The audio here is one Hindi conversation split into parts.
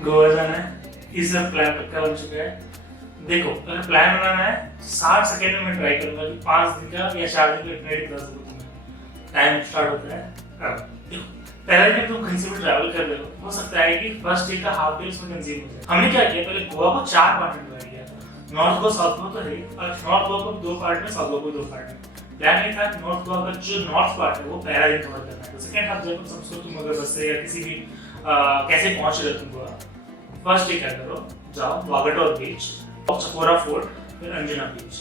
गोवा जाना है, तीसरा प्लान पक्का बन चुका है। देखो अगर प्लान बनाना है 60 सेकेंड में मैं ट्राई करूंगा कि 5 दिन का या 4 दिन का इटनरी बता सकूं तुम्हें। टाइम स्टार्ट होता है अब। देखो पहले दिन तुम कहीं से भी ट्रैवल कर रहे हो सकता है कि फर्स्ट डे का हाफ डे उसमें कंज्यूम हो जाए। हमने क्या किया, पहले गोवा को 4 पार्ट में डिवाइड किया। नॉर्थ गोवा साउथ गोवा तो है, और नॉर्थ गोवा को 2 पार्ट में, साउथ गोवा को 2 पार्ट में। प्लान ये था कि नॉर्थ गोवा का जो नॉर्थ पार्ट है वो पहला दिन कवर करना है। तो सेकंड हाफ जब समझो तुम अगर बस से या किसी भी कैसे पहुंच रहे हो तुम गोवा, फर्स्ट डे क्या करो, जाओ वागाटोर बीच, चकोरा फोर्ट, फिर अंजुना बीच,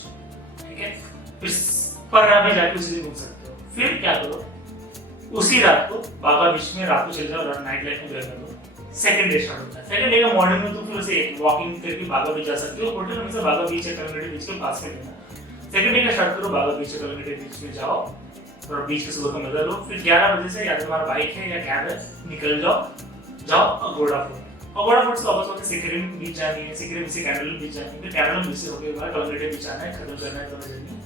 ठीक है। फिर पर्रा में जाके उसी दिन घूम सकते हो। फिर क्या करो, उसी रात को बागा बीच में रात को चले जाओ, नाइट लाइफ में कर दो। सेकंड डे स्टार्ट होता है। सेकंड डे का मॉर्निंग में तुम फिर से वॉकिंग करके बागा बीच जा सकते हो। होटल में से बागा बीच या कम्युनिटी बीच के पास में लेना। सेकंड डे का स्टार्ट करो, बागा बीच या कम्युनिटी बीच में जाओ और बीच के सुबह का मजा लो। फिर 11 बजे से या तुम्हारा बाइक है या कैब है, निकल जाओ अगोड़ा फोर्ट। अगोड़ा फोर्ट से वापस सिक्किम बीच जानी है, सिक्किम से कैंडल बीच जानी है, फिर कैंडल बीच से होके बाद कम्युनिटी बीच आना है, खत्म करना है तुम्हारी जर्नी।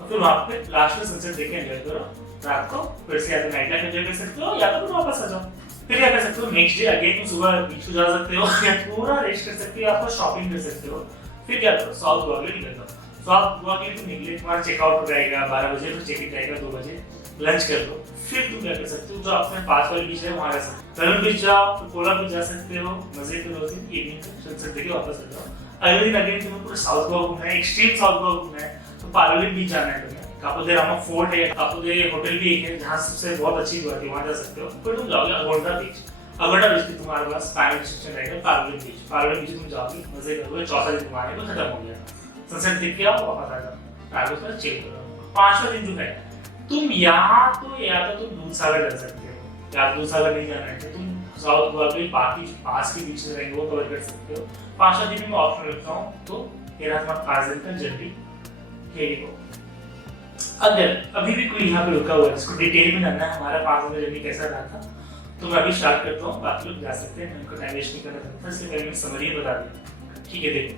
और फिर वहां पे लास्ट में सनसेट देख के एंजॉय करो रात को। फिर से या तो नाइट लाइफ एंजॉय कर सकते हो या तो फिर वापस आ जाओ। फिर क्या कर सकते हो, नेक्स्ट डे अगेन तुम सुबह बीच को जा सकते हो या पूरा रेस्ट कर सकते हो या फिर शॉपिंग कर सकते हो। फिर क्या करो, साउथ गोवा के लिए निकल जाओ। साउथ गोवा के लिए तुम निकले, तुम्हारा चेकआउट हो जाएगा 12 बजे, फिर चेक इन जाएगा 2 बजे, लंच कर लो। फिर तुम क्या कर सकते हो, जो अपने पास वाले बीच है वहां रह सकते हो। कलम बीच जाओ, फिर कोला बीच जा सकते हो, मजे करो। फिर इवनिंग तक सनसेट देके वापस आ जाओ। अगले दिन अगेन तुम्हें पूरा साउथ गोवा घूमना है, एक्सट्रीम साउथ गोवा घूमना है, तो पालोलिम बीच जाना है तुम्हें। कापुदे रामा फोर्ट है, कापुदे होटल भी एक है जहाँ सबसे बहुत अच्छी जगह है, वहाँ जा सकते हो। फिर तुम जाओगे अगोंडा बीच। अगोंडा बीच पे तुम्हारे पास फाइनल डिस्ट्रिक्शन रहेगा पालोलिम बीच। पालोलिम बीच तुम जाओगे, मजे करोगे। चौथा दिन तुम्हारे को खत्म हो गया, सनसेट देख के आओ, वापस आ जाओ, आगे उसका चेक करो। 5वां दिन जो है, तुम या तो तुम दूध सागर जा सकते हो, या दूध सागर नहीं जाना है तो तुम साउथ गोवा के बाकी पास के बीच रहेंगे वो कवर कर सकते हो। 5वां दिन में ऑप्शन रखता हूँ, तो मेरा तुम्हारा 5 दिन का जर्नी है। अगर अभी भी कोई यहाँ पे रुका हुआ है जिसको डिटेल में जानना है हमारा 5 दिन का जर्नी कैसा रहा था, तो मैं अभी स्टार्ट करता हूँ, बाकी लोग जा सकते हैं। उनको टाइम वेस्ट नहीं करना चाहता, इसलिए पहले मैं समरी बता दिया। ठीक है, देखो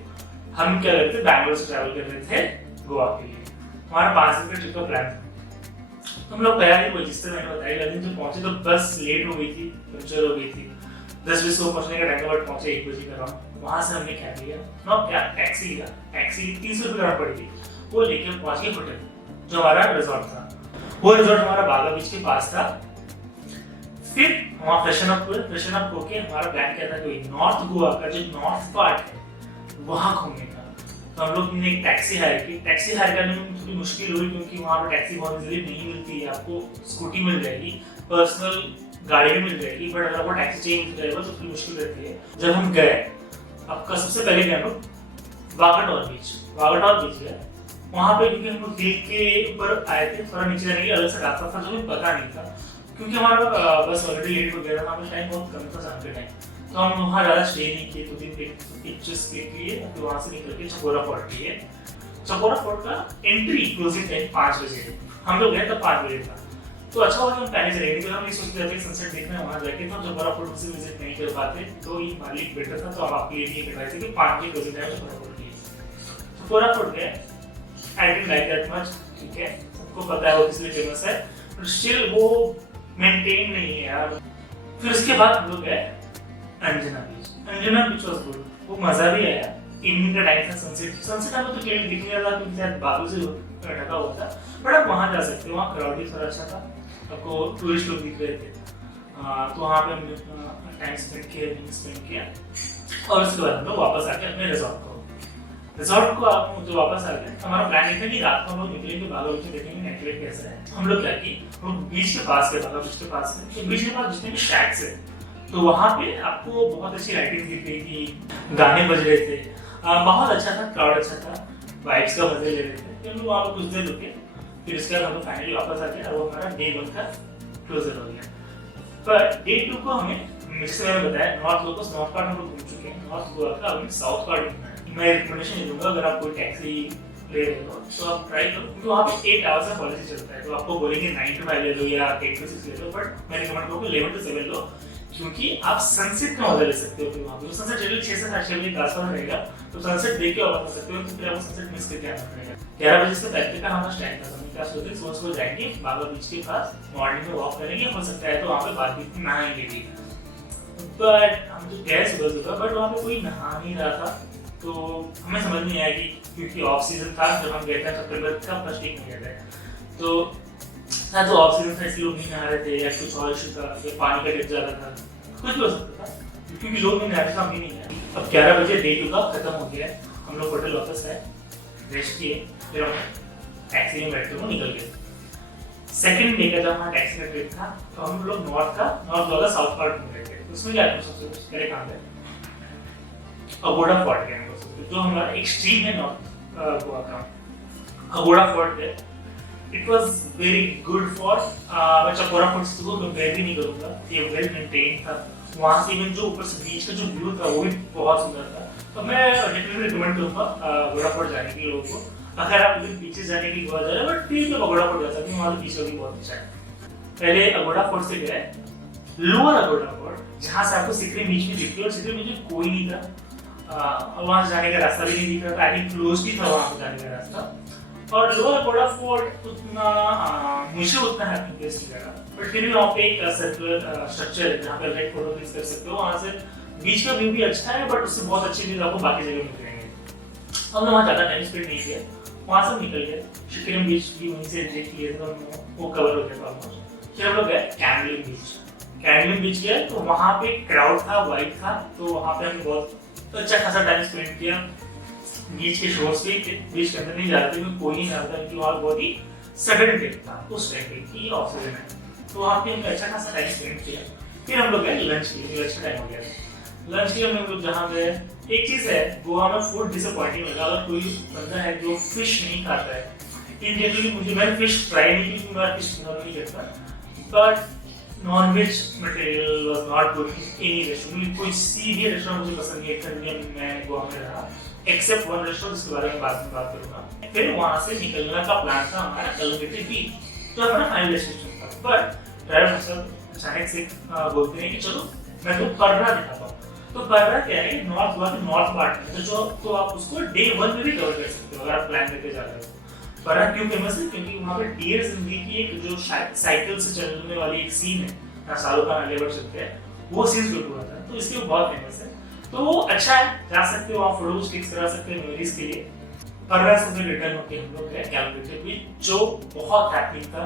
हम क्या करते थे, बैंगलोर से ट्रैवल कर रहे थे गोवा के लिए। हमारा 5 दिन का ट्रिप का प्लान था। हम लोग पहले ही जिस तरह मैंने बताया, दिन जब पहुंचे तो बस लेट हो गई थी, पंचर हो गई थी। 10 बजे को पहुंचने का टाइम के बाद पहुंचे 1 बजे का राउंड। वहां से हमने क्या किया, टैक्सी लिया। टैक्सी 30 रुपये करना पड़ी थी, वो लेके पहुंच गए होटल जो हमारा रिजॉर्ट था। वो रिजॉर्ट हमारा बागा बीच के पास था। फिर वहां फ्रेशन अप होके हमारा प्लान क्या था कि नॉर्थ गोवा का जो नॉर्थ पार्ट है वहां घूमने का। तो हम लोग ने एक टैक्सी हायर की। टैक्सी हायर करने में थोड़ी मुश्किल हुई क्योंकि वहाँ पर टैक्सी बहुत इजीली नहीं मिलती है। आपको स्कूटी मिल जाएगी, पर्सनल गाड़ी भी मिल जाएगी, बट अगर आपको टैक्सी चाहिए मिल जाएगा तो थोड़ी मुश्किल रहती है। जब हम गए, आपका सबसे पहले गए हम लोग वागाटोर बीच गए। वहाँ पे क्योंकि हम लोग हिल के ऊपर आए थे, थोड़ा नीचे जाने की अलग से रास्ता था जो हमें पता नहीं था, क्योंकि हमारा बस ऑलरेडी लेट हो गया था, हमें टाइम बहुत कम था जाने का टाइम। तो हम वहाँ ज़्यादा स्टे नहीं किए, 2 दिन पिक्चर्स क्लिक किए, फिर वहाँ से निकल के चकोरा फोर्ट लिए। चकोरा फोर्ट का एंट्री क्लोजिंग टाइम 5 बजे, हम लोग गए तब 5 बजे था। तो अच्छा हुआ हम पहले चले गए, तो हम ये सोच रहे थे सनसेट देखना है वहाँ जाके, तो चकोरा फोर्ट से विजिट नहीं कर पाते, तो ये मालिक बेटर था, तो हम आपके लिए कटवाए थे कि 5 बजे क्लोजिंग टाइम चकोरा फोर्ट लिए। चकोरा फोर्ट गए, I didn't like that much, ठीक है, सबको पता है वो किस लिए फेमस है, पर स्टिल वो मेंटेन नहीं है यार। फिर उसके बाद हम लोग गए अंजुना बीच वाज गुड, वो मजा भी आया। इवनिंग का टाइम था, सनसेट हमें तो क्लियर दिख नहीं रहा था क्योंकि शायद बादल से ढका हुआ था, बट आप वहाँ जा सकते हो। वहाँ क्राउड भी थोड़ा अच्छा था, आपको टूरिस्ट लोग दिख रहे थे, तो वहाँ पे हमने अपना टाइम स्पेंड किया। और उसके बाद हम लोग वापस आके अपने रिजॉर्ट को आप जो वापस आ गए। हमारा प्लान ये था कि रात को हम लोग निकलेंगे, बागा बीच देखेंगे नाइट लाइफ कैसा है। हम लोग क्या की, हम बीच के पास गए, बागा बीच के पास में, तो बीच के पास जितने भी शैक्स है, तो वहाँ पे आपको बहुत अच्छी लाइटिंग दिख रही थी, गाने बज रहे थे, बहुत अच्छा था, क्राउड अच्छा था, वाइब्स का मजे ले रहे थे। फिर हम लोग वहाँ पे कुछ देर रुके, फिर उसके बाद हम लोग फाइनली वापस आ गए और वो हमारा डे 1 का क्लोजर हो गया। पर डे 2 को हमें, जैसे मैंने बताया, नॉर्थ पार्ट हम लोग घूम चुके हैं, नॉर्थ गोवा का हमें साउथ पार्ट घूमना है। मैं रिकमेंडेशन ये दूंगा, अगर आप कोई टैक्सी ले रहे हो तो आप ट्राई करो, क्योंकि वहाँ पे 8 आवर्स का पॉलिसी चलता है, तो आपको बोलेंगे 9 to 5 ले लो या 8 to 6 ले लो, बट मैं रिकमेंड करूँगा 11 to 7 लो, क्योंकि आप सनसेट का मजा ले सकते हो। फिर वहाँ पे सनसेट जनरली 6 से 7 बजे के आसपास रहेगा, तो सनसेट देख के वापस आ सकते हो, तो फिर आपको सनसेट मिस करके आना पड़ेगा। 11 बजे से पैदल का हमारा टाइम था, क्या सोचते हैं सुबह जाएंगे बागा बीच के पास, मॉर्निंग में वॉक करेंगे, हो सकता है तो वहाँ पे बात नहाएंगे भी। बट हम जो गए सुबह बट वहाँ पे कोई नहा नहीं रहा था, तो हमें समझ नहीं आया कि क्योंकि ऑफ सीजन था जब हम गए थे तो फरवरी का फर्स्ट वीक में गए थे, तो ना तो ऑफ सीजन था इसलिए लोग नहीं नहा रहे थे या कुछ और इशू था या पानी का गिर जा रहा था, कुछ भी हो सकता था, क्योंकि लोग नहीं नहा रहे थे हम भी नहीं आए। अब 11 बजे डे 2 का खत्म हो गया, हम लोग होटल वापस आए, रेस्ट किए, फिर हम टैक्सी में बैठते हुए निकल गए। सेकंड डे का जब हमारा टैक्सी का ट्रिप था तो हम लोग नॉर्थ गोवा साउथ पार्ट में गए थे। उसमें क्या सबसे पहले काम है अगोड़ा फोर्ट गए, जो हमारा एक्सट्रीम है नॉर्थ गोवा का। अगोड़ा फोर्ट है, it was very good fort. मैं चकोरा फोर्ट से कंपेयर भी नहीं करूंगा, ये वेल मेंटेन था। वहां से इवन जो ऊपर से बीच का जो व्यू था वो भी बहुत सुंदर था, तो मैं डेफिनेटली रिकमेंड करूंगा अगोड़ा फोर्ट जाने के लिए लोगों को। अगर आप बीचेस जाने की गोवा जा रहे हो बट प्लीज लोग अगोड़ा फोर्ट जा सकते हैं, वहाँ बीच भी बहुत अच्छा है। पहले अगोड़ा फोर्ट से गए, लोअर अगोड़ा फोर्ट जहाँ से आपको सिक्किम बीच में दिखती है, और सिक्किम बीच में कोई नहीं था, वहां जाने का रास्ता भी नहीं दिख रहा था, आई थिंक क्लोज भी था वहां पे जाने का रास्ता। और लोअर अगोड़ा फोर्ट उतना मुझे उतना हैप्पी प्लेस नहीं लगा, बट फिर भी वहाँ पे एक सर्कुलर स्ट्रक्चर है जहाँ पे लाइक फोटो क्लिक कर सकते हो, वहां से बीच का व्यू भी अच्छा है, बट उससे बहुत अच्छी चीज आपको बाकी जगह मिल जाएंगे। हमने वहाँ ज्यादा टाइम स्पेंड नहीं किया, वहां से निकल गए, शिक्किम बीच भी वहीं से देख लिए तो वो कवर हो गया था। फिर हम लोग गए कैमलिन बीच। कैमलिन बीच गए तो वहाँ पे क्राउड था, वाइड था, तो वहाँ पे हमने बहुत अच्छा खासा टाइम स्पेंड किया। बीच के शोर्स पे बीच के अंदर नहीं जा रहे थे, कोई नहीं जानता, क्योंकि वहाँ बहुत ही सडन डेट था उस टाइम पे कि ऑफ सीजन है, तो वहाँ पे हमने अच्छा खासा टाइम स्पेंड किया। फिर हम लोग गए लंच के लिए, लंच का टाइम हो गया। लंच के हम लोग जहाँ गए, एक चीज है गोवा में फूड डिसअपॉइंटिंग लगा, अगर कोई बंदा है जो फिश नहीं खाता है, इन जनरली मुझे मैंने फिश ट्राई नहीं की, मैं फिश नहीं करता, but non-veg material was not good in any restaurant. कोई सी भी रेस्टोरेंट मुझे पसंद नहीं है, मैं गोवा में रहा एक्सेप्ट वन रेस्टोरेंट, जिसके बारे में बाद में बात करूंगा। फिर वहां से निकलने का प्लान था हमारा एलिवेटेड बीच, तो हमारा फाइनल डेस्टिनेशन था, बट ड्राइवर साहब अचानक से बोलते हैं कि चलो मैं तो पर्रा दिखाता हूँ। तो पर्रा क्या है, नॉर्थ गोवा के नॉर्थ पार्ट में, तो आप उसको डे 1 में भी कवर कर सकते हो अगर आप प्लान करके जा रहे हो। पर्रा क्यों फेमस है, क्योंकि वहाँ पे डियर जिंदगी की एक जो साइकिल से चलने वाली एक सीन है, ना शाहरुख खान आगे बढ़ सकते हैं, वो सीन शूट हुआ था, तो इसलिए बहुत फेमस है। तो वो अच्छा है, जा सकते हो आप, फोटोज क्लिक करा सकते हैं मेमोरीज के लिए। पर्रा से फिर रिटर्न होके हम लोग गए कैलकुलेटेड बीच, जो बहुत हैपनिंग था,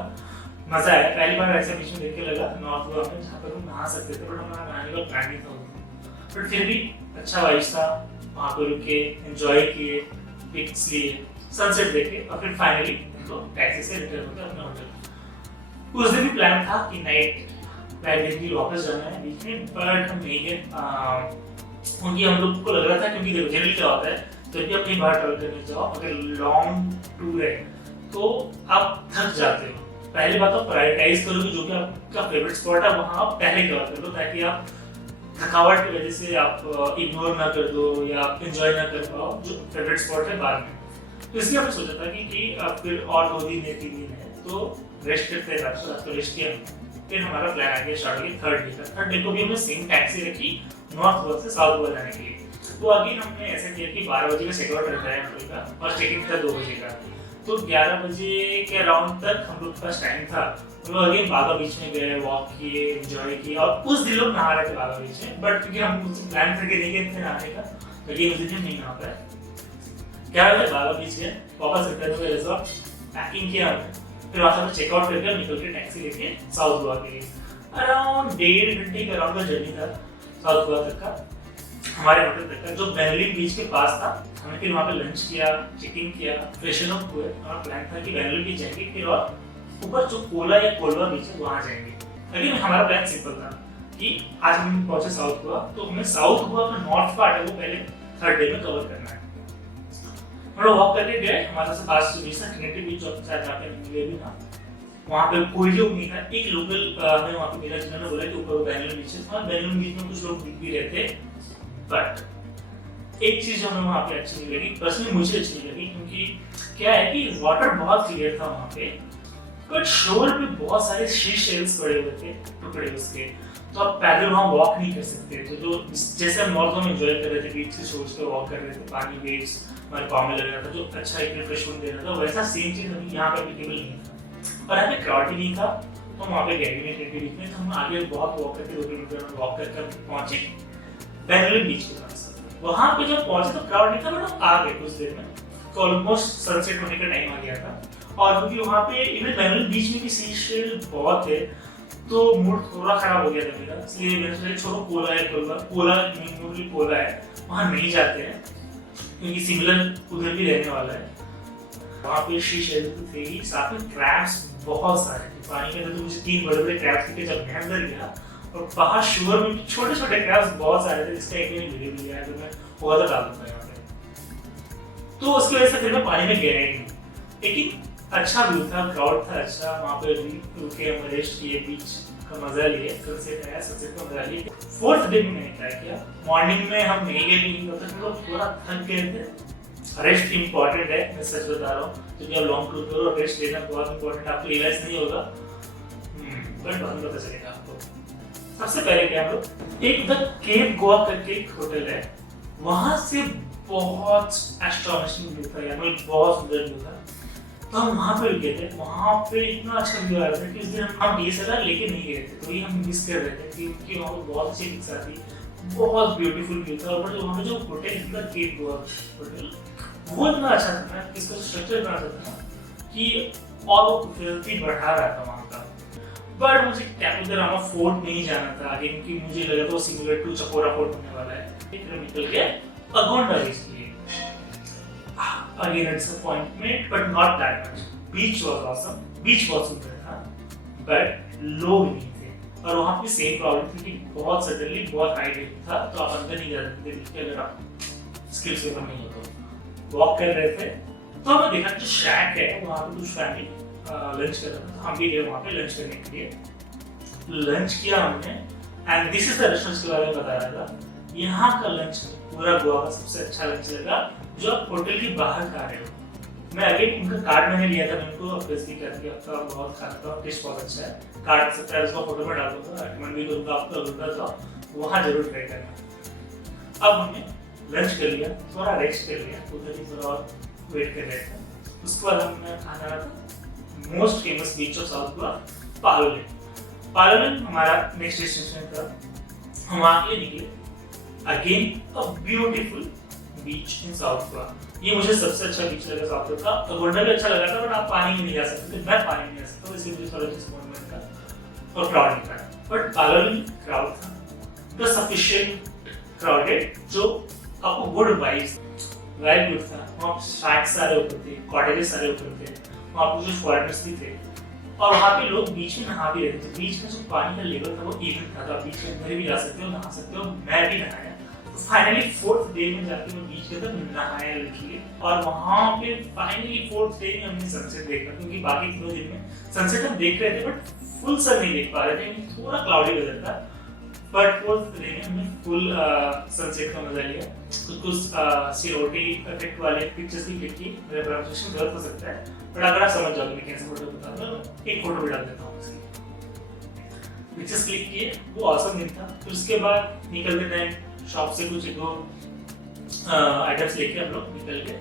मजा आया। पहली बार ऐसे बीच में देख के लगा नॉर्थ गोवा में जहाँ पर हम नहा सकते थे, बट हमारा नहाने का प्लान नहीं था, बट फिर भी अच्छा वाइब्स था। वहाँ पे रुके, एंजॉय किए, पिक्स लिए, सनसेट देखे, और फिर फाइनली हम लोग टैक्सी से रिटर्न होकर अपना होटल। उस दिन भी प्लान था कि नाइट पहले दिन भी वापस जाना है बीच में, बट हम नहीं गए, क्योंकि हम लोग को लग रहा था, क्योंकि देखो जनरली क्या होता है जब भी अपनी बाहर ट्रैवल करने जाओ, अगर लॉन्ग टूर है तो आप थक जाते हो। पहली बात तो प्रायोरिटाइज करो कि जो भी आपका फेवरेट स्पॉट है वहाँ आप पहले कवर कर लो, ताकि आप थकावट की वजह से आप इग्नोर ना कर दो या आप एंजॉय ना कर पाओ जो फेवरेट स्पॉट है बाद में। तो इसलिए हमने सोचा था कि अब फिर और 2 दिन है 3 दिन है, तो रेस्ट करते हैं, रात को रेस्ट किया। फिर हमारा प्लान आ गया स्टार्ट हुई थर्ड डे का। थर्ड डे को भी हमने सेम टैक्सी रखी नॉर्थ गोवा से साउथ गोवा जाने के लिए। तो अगेन हमने ऐसा किया कि 12 बजे का चेकआउट रहता है हम लोग का, और चेक इन था 2 बजे का। तो 11 बजे के अराउंड तक हम लोग के पास टाइम था। हम लोग अगेन बागा बीच में गए, वॉक किए, एंजॉय किया, और उस दिन लोग नहा रहे थे बागा बीच में, बट क्योंकि हम प्लान करके नहीं गए थे नहाने का, लेकिन उस दिन नहीं नहा पाए। 11 बजे बागा बीच गए, वापस रिटर्न हो गए रिजॉर्ट, पैकिंग किया हमने, फिर वहाँ से चेकआउट करके निकल के टैक्सी लेके साउथ गोवा के लिए। अराउंड 1.5 घंटे का अराउंड का जर्नी था साउथ गोवा तक का, हमारे होटल तक का, जो बेनलिन बीच के पास था। हमने फिर वहाँ पे लंच किया, चेकिंग किया, फ्रेशन अप हुए। हमारा प्लान था कि बेनलिन बीच जाएंगे, फिर और ऊपर जो कोला या कोलवा बीच है वहाँ जाएंगे। लेकिन हमारा प्लान सिंपल था कि आज हम पहुंचे साउथ गोवा, तो हमें साउथ गोवा का नॉर्थ पार्ट है वो पहले थर्ड डे में कवर करना है। हम लोग वॉक करके गए, हमारे से पास बीच था ट्रिनिटी बीच, जहाँ पे मिले भी था, वहाँ पे कोई लोग नहीं था। एक लोकल हमें वहाँ पे मिला जिन्होंने बोला कि ऊपर बेनलिन बीच है। बेनलिन बीच में कुछ लोग दिख भी रहे थे, बट एक चीज हमें वहाँ पे अच्छी नहीं लगी, पर्सनली मुझे अच्छी नहीं लगी, क्योंकि क्या है कि वाटर बहुत क्लियर था वहाँ पे, बट शोर पे बहुत सारे शी शेल्स पड़े हुए थे, टुकड़े उसके, तो आप पैदल वहाँ वॉक नहीं कर सकते। तो जो जैसे हम नॉर्थ में एंजॉय कर रहे थे, बीच के शोर्स पे वॉक कर रहे थे, पानी वेव्स हमारे पाँव में लग रहा था, जो अच्छा एक रिफ्रेशमेंट दे रहा था, वैसा सेम चीज अभी यहाँ पे एप्लीकेबल नहीं था। और यहाँ पे क्राउड भी नहीं था, तो हम वहाँ पे गए नहीं 20 वीक में, तो हम आगे बहुत वॉक करके 2 किलोमीटर वॉक करके हम पहुंचे बेनोलिन बीच के पास। वहाँ पे जब पहुंचे तो क्राउड नहीं था, बट हम आ गए कुछ देर में, तो ऑलमोस्ट सनसेट होने का टाइम आ गया था। और क्योंकि वहाँ पे इवन बेनोलिन बीच में भी सी शेल बहुत है, तो मूड थोड़ा खराब हो गया था मेरा, इसलिए मैंने सोचा छोड़ो पोला है, पोला है वहाँ नहीं जाते हैं, क्योंकि सिमिलर उधर भी रहने वाला है। वहाँ पे सी शेल थे ही, साथ में क्रैब्स बहुत सारे थे पानी के अंदर। तो मुझे 3 बड़े बड़े क्रैब्स दिखे जब मैं अंदर गया, और बाहर शुगर में छोटे छोटे क्रैब्स बहुत सारे थे, जिसका एक मैंने वीडियो भी लिया है, तो मैं होगा तो डाल दूंगा यहाँ पे। तो उसकी वजह से फिर मैं पानी में गया ही नहीं, लेकिन अच्छा व्यू था, क्राउड था अच्छा, वहाँ पे रुके हम रेस्ट किए, बीच का मजा लिए, सनसेट आया, सनसेट का मजा लिए। 4th डे में मैंने ट्राई किया, मॉर्निंग में हम नहीं गए, नहीं होता हम लोग पूरा थक गए थे। रेस्ट इम्पोर्टेंट है, मैं सच बता रहा हूँ, क्योंकि आप लॉन्ग टूर करो, रेस्ट लेना बहुत इम्पोर्टेंट है, आपको रियलाइज नहीं होगा, बट बहुत पता चलेगा आपको। सबसे पहले क्या हम लोग एक द केप गोवा करके एक होटल है, वहां से बहुत एस्टोनिशिंग व्यू था यार, बहुत सुंदर व्यू था। तो हम वहाँ पे रुके थे, वहाँ पे इतना अच्छा व्यू आ रहा था कि उस दिन हम DSLR लेके नहीं गए थे, तो ये हम मिस कर रहे थे क्योंकि वहाँ पे बहुत अच्छी पिक्स आती, बहुत ब्यूटीफुल व्यू था। और वहाँ पे जो होटल था केप गोवा होटल, वो इतना अच्छा था ना, इसका स्ट्रक्चर इतना अच्छा था ना कि और वो खूबसूरती बढ़ा रहा था वहाँ का। बट मुझे कैपुदेरामा फोर्ट नहीं जाना था आगे, क्योंकि मुझे लगा था सिमिलर टू चपोरा फोर्ट होने वाला है। फिर निकल गया अगोंडा बीच के लिए। Again a disappointment, but not that much. Beach was awesome. Beach बहुत सुंदर था, but लोग नहीं थे, और वहाँ पे सेम प्रॉब्लम थी कि बहुत सडनली बहुत हाई रेट था, तो आप अंदर नहीं जा सकते थे अगर आप स्किल्स पेपर नहीं हो तो। वॉक कर रहे थे, तो हमें देखा जो शैक है वहाँ पे कुछ फैमिली लंच कर रहा था, हम भी गए वहाँ पे लंच करने के लिए। लंच किया हमने, and this is the restaurant के बारे में बता रहा था। यहाँ का लंच पूरा गोवा का सबसे अच्छा लंच लगा जो आप होटल के बाहर खा रहे हो। मैं अगेन उनका कार्ड मैंने लिया था, मैं उनको अप्रेस भी कर दिया था, बहुत खाता था, टेस्ट बहुत अच्छा है। कार्ड से मैं उसको फोटो में डाल दूंगा, रिकमेंड भी करूंगा आपको, अगर तो वहाँ जरूर ट्राई करना। अब हमने लंच कर लिया, थोड़ा रेस्ट कर लिया, उधर ही थोड़ा और वेट कर रहे थे। उसके बाद हमने कहाँ जाना था, most famous beach of south Goa, Palolem. Palolem हमारा नेक्स्ट डेस्टिनेशन था। हम वहाँ के लिए निकले, again a beautiful beach in south Goa. ये मुझे सबसे अच्छा बीच लगा साउथ गोवा का। अगोंडा भी अच्छा लगा था, बट आप पानी में नहीं जा सकते थे, मैं पानी में नहीं जा सकता, इसलिए मुझे थोड़ा डिसअपॉइंटमेंट था, और क्राउड नहीं था। बट पालोलेम क्राउड था, द सफिशिएंट क्राउडेड, जो आपको गुड वाइब्स, वाइब गुड था। वहाँ शैक्स सारे ऊपर थे, कॉटेजेस सारे ऊपर थे, वहाँ पे कुछ फॉरेनर्स भी थे, और वहाँ पे लोग बीच में नहा भी रहे थे। बीच में जो पानी का लेवल था वो इवन था, तो आप बीच के अंदर भी जा सकते हो, नहा सकते हो। मैं भी नहाया, तो फाइनली 4th डे में जाके मैं बीच के अंदर नहाया लिटरली, और वहाँ पे फाइनली 4th डे में हमने सनसेट देखा, क्योंकि बाकी 2 दिन में सनसेट हम देख रहे थे, बट फुल सन नहीं देख पा रहे थे, थोड़ा क्लाउडी वेदर था। बट 4th डे में हमने फुल सनसेट का मजा लिया। कुछ सिरोटी इफेक्ट वाले पिक्चर्स भी क्लिक की, मेरा प्रोनाउंसिएशन गलत हो सकता है, बट अगर आप समझ जाओगे मैं कैसे फोटो बताऊंगा, एक फोटो भी डाल देता हूँ इसकी। पिक्चर्स क्लिक किए, वो ऑसम दिन था। फिर उसके बाद निकलते टाइम शॉप से कुछ 2 आइटम्स लेके हम लोग निकल गए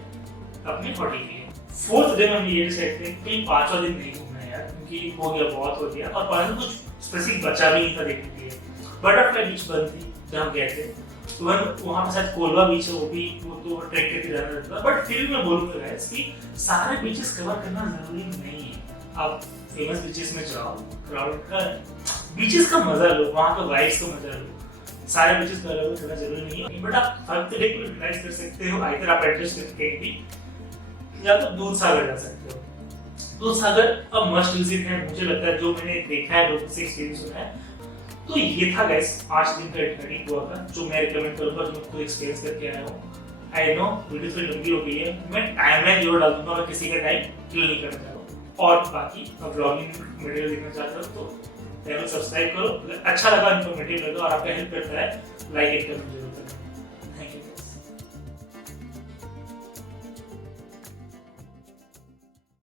अपने होटल के लिए। 4th डे में हम ये डिसाइड किया कि 5वां दिन नहीं घूमना है यार, क्योंकि हो गया, बहुत हो गया, और पानी कुछ स्पेसिफिक बचा भी नहीं था देखने के लिए। बटरफ्लाई बीच बंद थी जहाँ हम गए थे, तो वहाँ पे शायद कोलवा बीच है, वो तो ट्रैक करके जाना रहता है। बट फिर मैं बोलूँगा गाइस कि सारे बीचेस कवर करना जरूरी नहीं है। आप फेमस बीचेस में जाओ, क्राउड का बीचेस का मजा लो, वहाँ का वाइब्स का मजा लो। सारे बीचेस कवर करना जरूरी नहीं है, बट आप हर तरह को यूटिलाइज कर सकते हो। आइदर आप एडजस्ट करके भी, या तो दूध सागर जा सकते हो। दूध सागर अब मस्ट विजिट है, मुझे लगता है, जो मैंने देखा है, लोगों से एक्सपीरियंस सुना है। तो ये था गाइस 5 दिन का इटनरी गोवा का, जो मैं रिकमेंड करूंगा, जो खुद एक्सपीरियंस करके आया हूँ। आई नो वीडियो थोड़ी लंबी हो गई है, मैं टाइमलाइन जरूर डाल दूंगा, मैं किसी का टाइम किल नहीं करना चाह रहा हूँ। और बाकी व्लॉगिंग मटेरियल देखना चाहते हो तो चैनल सब्सक्राइब करो, अच्छा लगा, इन्फॉर्मेटिव लगा और आपका हेल्प करता है, लाइक करना जरूर करना।